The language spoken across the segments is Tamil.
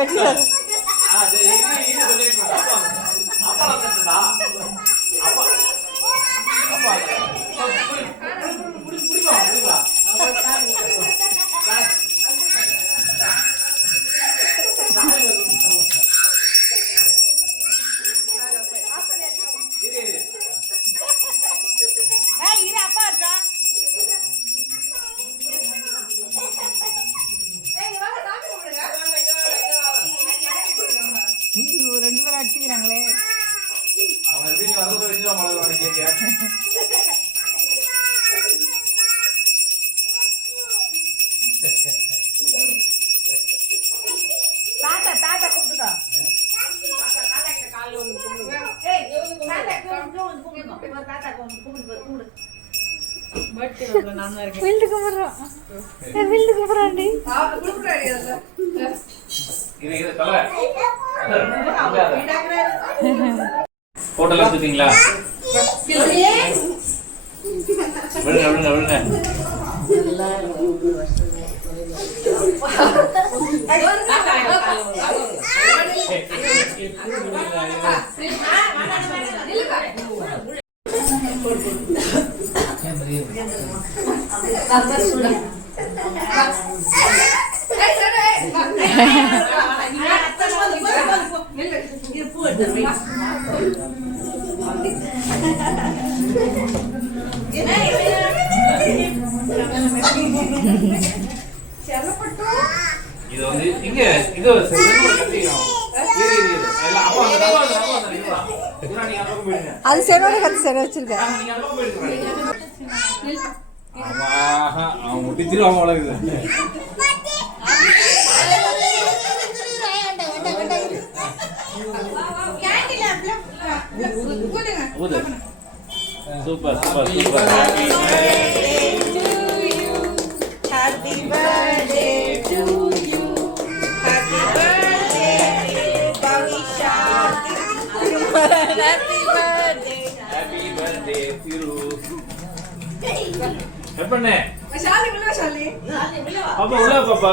ரெண்டு பேரும் அடிச்சுக்கிறாங்களே அவன் எப்படி வரது வச்சு நம்மளை கேட்க தாத்தா தாத்தா கூப்பிட்டுக்கோ వీళ్ళు కుమ్మరా వీళ్ళు కుమ్మరా అండి இது இது தலை போட்டோல எடுத்துட்டீங்களா விழுங்க விடுங்க விடுங்க விடுங்க இது வந்து இங்க இது செல்லுல கட்டிக்கணும் இரு இரு இரு எல்லாம் அப்பா அந்த டப்பா அந்த டப்பா அந்த டப்பா இதுனா நீங்க அந்த பக்கம் போயிடுங்க. அது செரோட கத்து செர வச்சிருக்கேன் அவன் ஊது super super super happy birthday to you happy birthday Pavisha happy birthday happy birthday திரு எப்பண்ணே பாப்பா உள்ள வா, பாப்பா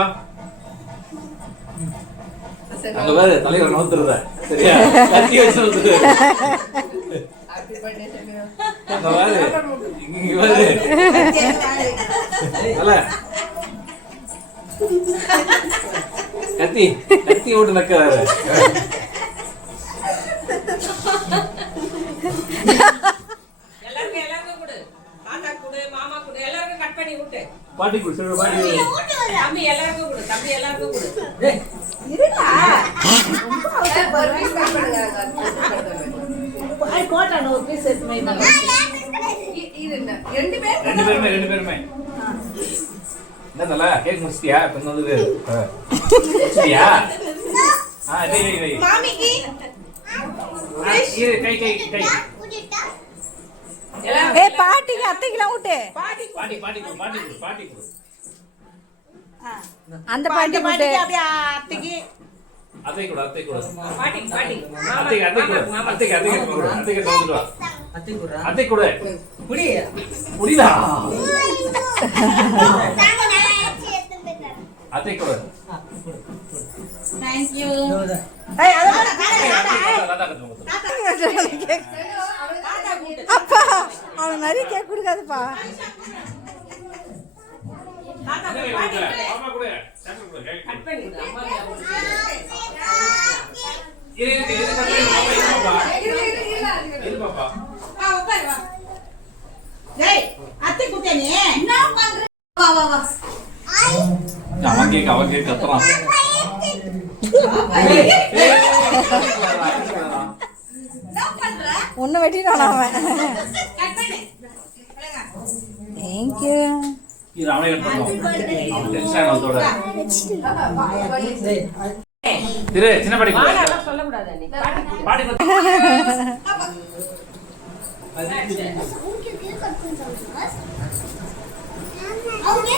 அங்க பாரு தலைவர் நோத்துறத சரியா? கத்தி வச்சு நோத்துரு அங்க பாரு. இங்க பாரு. அல்ல கத்தி கத்தி ஓட்டு நக்கிறாரு. எல்லாருக்கும் எல்லாருக்கும் கொடு. தாத்தா கொடு மாமா கொடு எல்லாருக்கும் கட் பண்ணி விட்டு. பாட்டி குடி பாட்டி குடி. தம்பி எல்லாருக்கும் கொடு தம்பி எல்லாருக்கும் கொடு. ரெண்டு பேருமே ரெண்டு பேருமே. என்ன தல கேக் முடிச்சிட்டியா? இப்ப என்ன வந்தது. ஆ. முடிச்சிட்டியா? ஆ டேய் டேய் டேய் மாமிக்கு. ஆ, இரு கை கை கை. ஏ பாட்டிக்கு பாட்டி பாட்டி பாட்டி பாட்டி அந்த பாட்டி விட்டு அத்தைக்கு. அத்தை கொடு அத்தை கொடு. பாட்டி பாட்டி. மாமா அத்தைக்கு அத்தை கொடு மாமா அத்தைக்கு அத்தை கொடு முடிதா அத்தை கொடு தேங்க்யூ அப்பா அவன் நிறைய கேக் கொடுக்காதுப்பா. கட். பண்ணி கொடு அம்மா இரு இரு இரு கட் பண்ணி பாப்பா இரு பாப்பா இரு பாப்பா அவன் கேக்க அவன் கேக்க கத்துறான் ஒன்று வெட்டினான் அவன் தேங்க்யூ இது அவனே கட் பண்ணுவான் அவன் டென்ஷன் ஆனதோட திரு சின்ன நீ